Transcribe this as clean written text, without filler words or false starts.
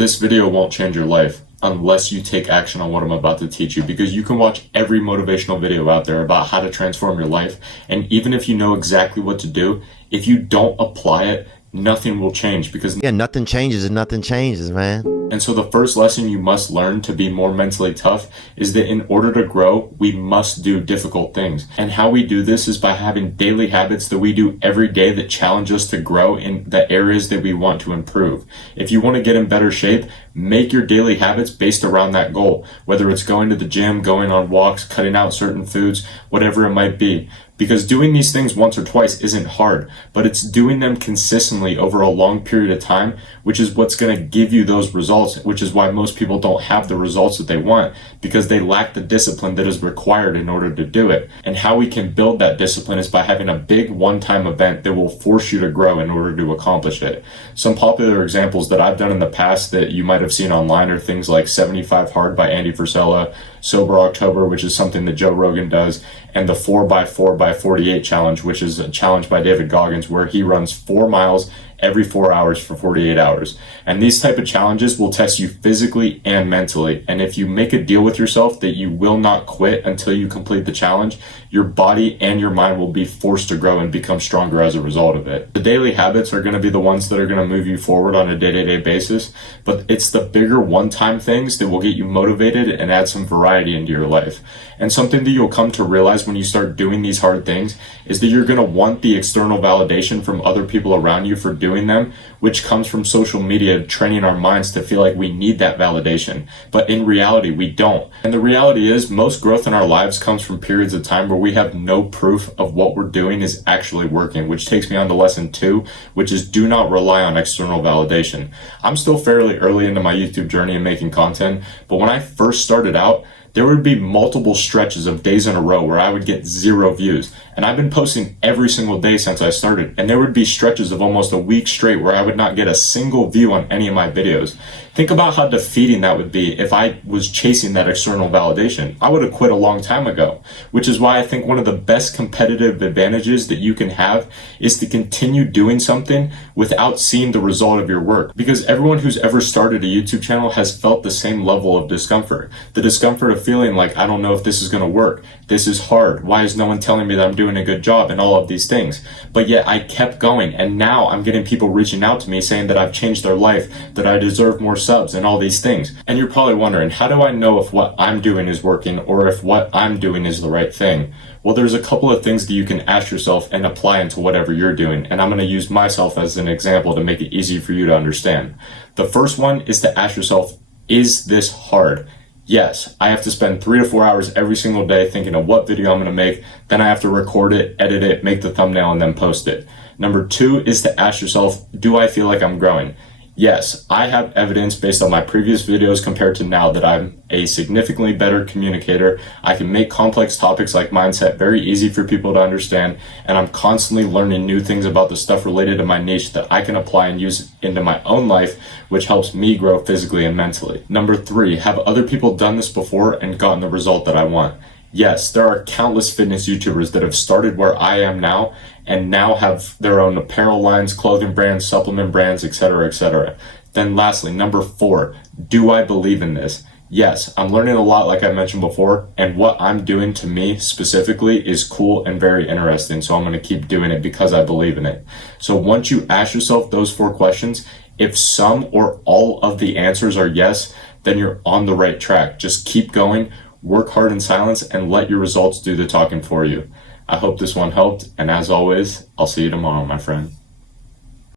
This video won't change your life unless you take action on what I'm about to teach you, because you can watch every motivational video out there about how to transform your life, and even if you know exactly what to do, if you don't apply it, nothing will change. Because nothing changes and nothing changes, man. And so the first lesson you must learn to be more mentally tough is that in order to grow, we must do difficult things. And how we do this is by having daily habits that we do every day that challenge us to grow in the areas that we want to improve. If you want to get in better shape, make your daily habits based around that goal, whether it's going to the gym, going on walks, cutting out certain foods, whatever it might be. Because doing these things once or twice isn't hard, but it's doing them consistently over a long period of time, which is what's going to give you those results, which is why most people don't have the results that they want, because they lack the discipline that is required in order to do it. And how we can build that discipline is by having a big one-time event that will force you to grow in order to accomplish it. Some popular examples that I've done in the past that you might have seen online are things like 75 Hard by Andy Frisella, Sober October, which is something that Joe Rogan does, and the 4x4x48 challenge, which is a challenge by David Goggins where he runs 4 miles every 4 hours for 48 hours. And these type of challenges will test you physically and mentally. And if you make a deal with yourself that you will not quit until you complete the challenge, your body and your mind will be forced to grow and become stronger as a result of it. The daily habits are going to be the ones that are going to move you forward on a day-to-day basis, but it's the bigger one-time things that will get you motivated and add some variety into your life. And something that you'll come to realize when you start doing these hard things is that you're going to want the external validation from other people around you for doing them, which comes from social media training our minds to feel like we need that validation. But in reality, we don't. And the reality is most growth in our lives comes from periods of time where we have no proof of what we're doing is actually working, which takes me on to lesson 2, which is do not rely on external validation. I'm still fairly early into my YouTube journey and making content, but when I first started out, there would be multiple stretches of days in a row where I would get 0 views. And I've been posting every single day since I started. And there would be stretches of almost a week straight where I would not get a single view on any of my videos. Think about how defeating that would be if I was chasing that external validation. I would have quit a long time ago, which is why I think one of the best competitive advantages that you can have is to continue doing something without seeing the result of your work. Because everyone who's ever started a YouTube channel has felt the same level of discomfort. The discomfort of feeling like, I don't know if this is going to work. This is hard. Why is no one telling me that I'm doing a good job and all of these things? But yet I kept going, and now I'm getting people reaching out to me saying that I've changed their life, that I deserve more subs and all these things. And you're probably wondering, how do I know if what I'm doing is working or if what I'm doing is the right thing? Well, there's a couple of things that you can ask yourself and apply into whatever you're doing. And I'm going to use myself as an example to make it easy for you to understand. The first one is to ask yourself, is this hard? Yes, I have to spend 3 to 4 hours every single day thinking of what video I'm going to make. Then I have to record it, edit it, make the thumbnail, and then post it. Number 2 is to ask yourself, do I feel like I'm growing? Yes, I have evidence based on my previous videos compared to now that I'm a significantly better communicator. I can make complex topics like mindset very easy for people to understand, and I'm constantly learning new things about the stuff related to my niche that I can apply and use into my own life, which helps me grow physically and mentally. Number 3, have other people done this before and gotten the result that I want? Yes, there are countless fitness YouTubers that have started where I am now and now have their own apparel lines, clothing brands, supplement brands, etc., etc. Then lastly, number 4, do I believe in this? Yes, I'm learning a lot like I mentioned before, and what I'm doing to me specifically is cool and very interesting, so I'm going to keep doing it because I believe in it. So once you ask yourself those 4 questions, if some or all of the answers are yes, then you're on the right track. Just keep going, work hard in silence, and let your results do the talking for you. I hope this one helped, and as always, I'll see you tomorrow, my friend.